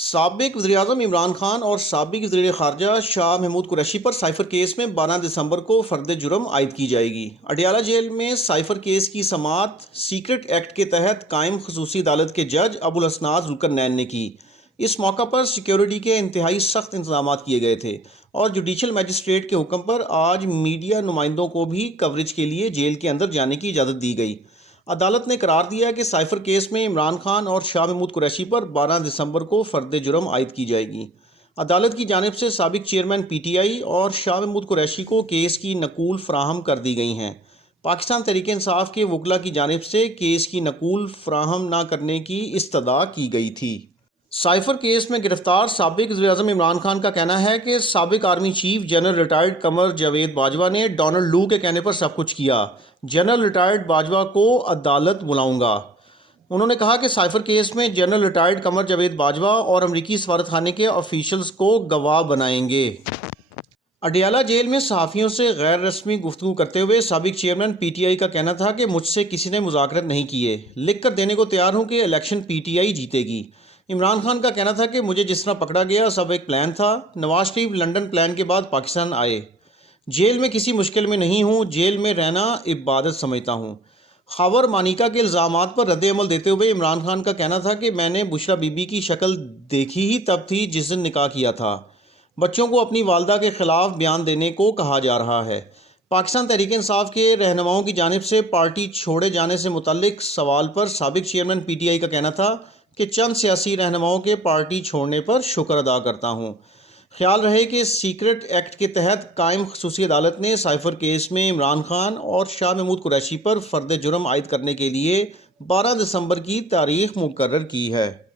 سابق وزیراعظم عمران خان اور سابق وزیر خارجہ شاہ محمود قریشی پر سائفر کیس میں 12 دسمبر کو فرد جرم عائد کی جائے گی۔ اڈیالہ جیل میں سائفر کیس کی سماعت سیکرٹ ایکٹ کے تحت قائم خصوصی عدالت کے جج ابوالحسنات ذوالقرنین نے کی۔ اس موقع پر سیکیورٹی کے انتہائی سخت انتظامات کیے گئے تھے اور جوڈیشل میجسٹریٹ کے حکم پر آج میڈیا نمائندوں کو بھی کوریج کے لیے جیل کے اندر جانے کی اجازت دی گئی۔ عدالت نے قرار دیا کہ سائفر کیس میں عمران خان اور شاہ محمود قریشی پر 12 دسمبر کو فرد جرم عائد کی جائے گی۔ عدالت کی جانب سے سابق چیئرمین پی ٹی آئی اور شاہ محمود قریشی کو کیس کی نقول فراہم کر دی گئی ہیں۔ پاکستان تحریک انصاف کے وکلاء کی جانب سے کیس کی نقول فراہم نہ کرنے کی استدعا کی گئی تھی۔ سائفر کیس میں گرفتار سابق وزیراعظم عمران خان کا کہنا ہے کہ سابق army chief general retired Qamar Javed Bajwa نے ڈونلڈ لو کے کہنے پر سب کچھ کیا۔ جنرل ریٹائرڈ باجوہ کو عدالت بلاؤں گا۔ انہوں نے کہا کہ سائفر کیس میں جنرل ریٹائرڈ قمر جاوید باجوہ اور امریکی سفارت خانے کے آفیشلز کو گواہ بنائیں گے۔ اڈیالہ جیل میں صحافیوں سے غیر رسمی گفتگو کرتے ہوئے سابق چیئرمین پی ٹی آئی کا کہنا تھا کہ مجھ سے کسی نے مذاکرات نہیں کیے، لکھ کر دینے کو تیار ہوں کہ الیکشن پی ٹی آئی جیتے گی۔ عمران خان کا کہنا تھا کہ مجھے جس طرح پکڑا گیا سب ایک پلان تھا۔ نواز شریف لنڈن پلان کے بعد پاکستان آئے۔ جیل میں کسی مشکل میں نہیں ہوں، جیل میں رہنا عبادت سمجھتا ہوں۔ خاور مانیکا کے الزامات پر رد عمل دیتے ہوئے عمران خان کا کہنا تھا کہ میں نے بشرا بی بی کی شکل دیکھی ہی تب تھی جس دن نکاح کیا تھا۔ بچوں کو اپنی والدہ کے خلاف بیان دینے کو کہا جا رہا ہے۔ پاکستان تحریک انصاف کے رہنماؤں کی جانب سے پارٹی چھوڑے جانے سے متعلق سوال پر سابق چیئرمین پی ٹی آئی کا کہنا تھا کہ چند سیاسی رہنماؤں کے پارٹی چھوڑنے پر شکر ادا کرتا ہوں۔ خیال رہے کہ سیکرٹ ایکٹ کے تحت قائم خصوصی عدالت نے سائفر کیس میں عمران خان اور شاہ محمود قریشی پر فرد جرم عائد کرنے کے لیے 12 دسمبر کی تاریخ مقرر کی ہے۔